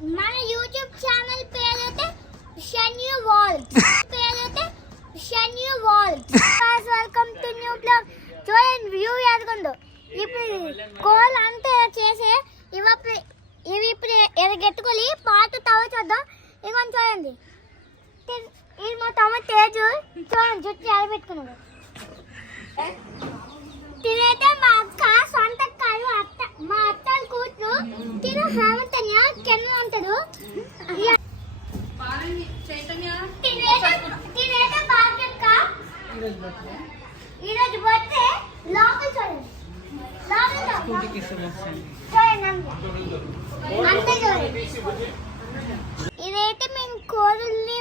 మన YouTube channel పేరైతే షన్యూ వాల్స్ వెల్కమ్ టు న్యూ బ్లాగ్. చూడండి వ్యూ ఎదుగుండు. ఇప్పుడు కోల్ అంతా చేసి ఇవి ఇప్పుడు ఎరగెట్టుకొని పాత తవ్వ చూద్దాం. ఇవన్నీ చూడండి, ఇది మా తమ్మ తేజు. చూడండి జుట్టు ఎరబెట్టుకున్నాడు. తినైతే మా అక్క సొంత కాదు, మా అత్తల కూతురు. తిను హేమంతన్య కింద ఉంటాడు. తినైతే బాధ్యత ఈరోజు బర్త్డే. లోపల చూడండి, ఇదైతే మేము కోరుల్ని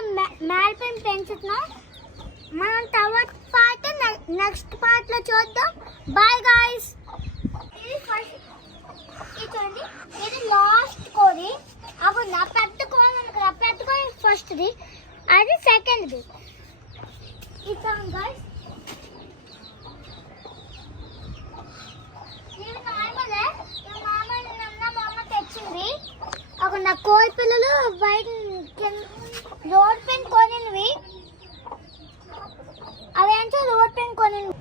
మేల్పైన పెంచుతున్నాం. మనం తర్వాత పార్ట్ నెక్స్ట్ పార్ట్ లో చూద్దాం. Bye guys. ఇది చూడండి, ఇది లాస్ట్ కోడి. అప్పుడు నా పెద్ద కోడి అనుకో, పెద్ద కోడి ఫస్ట్ది, అది సెకండ్ది. ఇది చూడండి గాయ్స్, ఇది నార్మలే. మా అమ్మ తెచ్చింది. అప్పుడు నా కోడి పిల్లలు బయట రోడ్ పైన కొనివి. అవేంటో రోడ్ పైన కొనివి.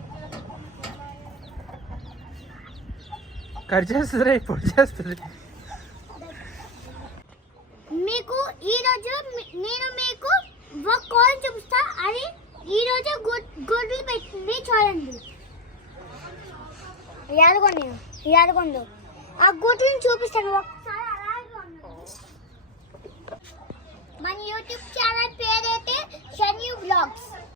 కట్ చేస్తుందిరా, ఇప్పుడు చేస్తుంది. మీకు ఈరోజు నేను మీకు ఒక కోడి చూపిస్తా. అది ఈరోజు గుడ్లు పెట్టింది. చూడండి, ఎదగొండు ఆ గుడ్లను చూపిస్తాను ఒకసారి. అలాగే మన యూట్యూబ్ ఛానల్ పేరైతే షన్యూ బ్లాగ్స్.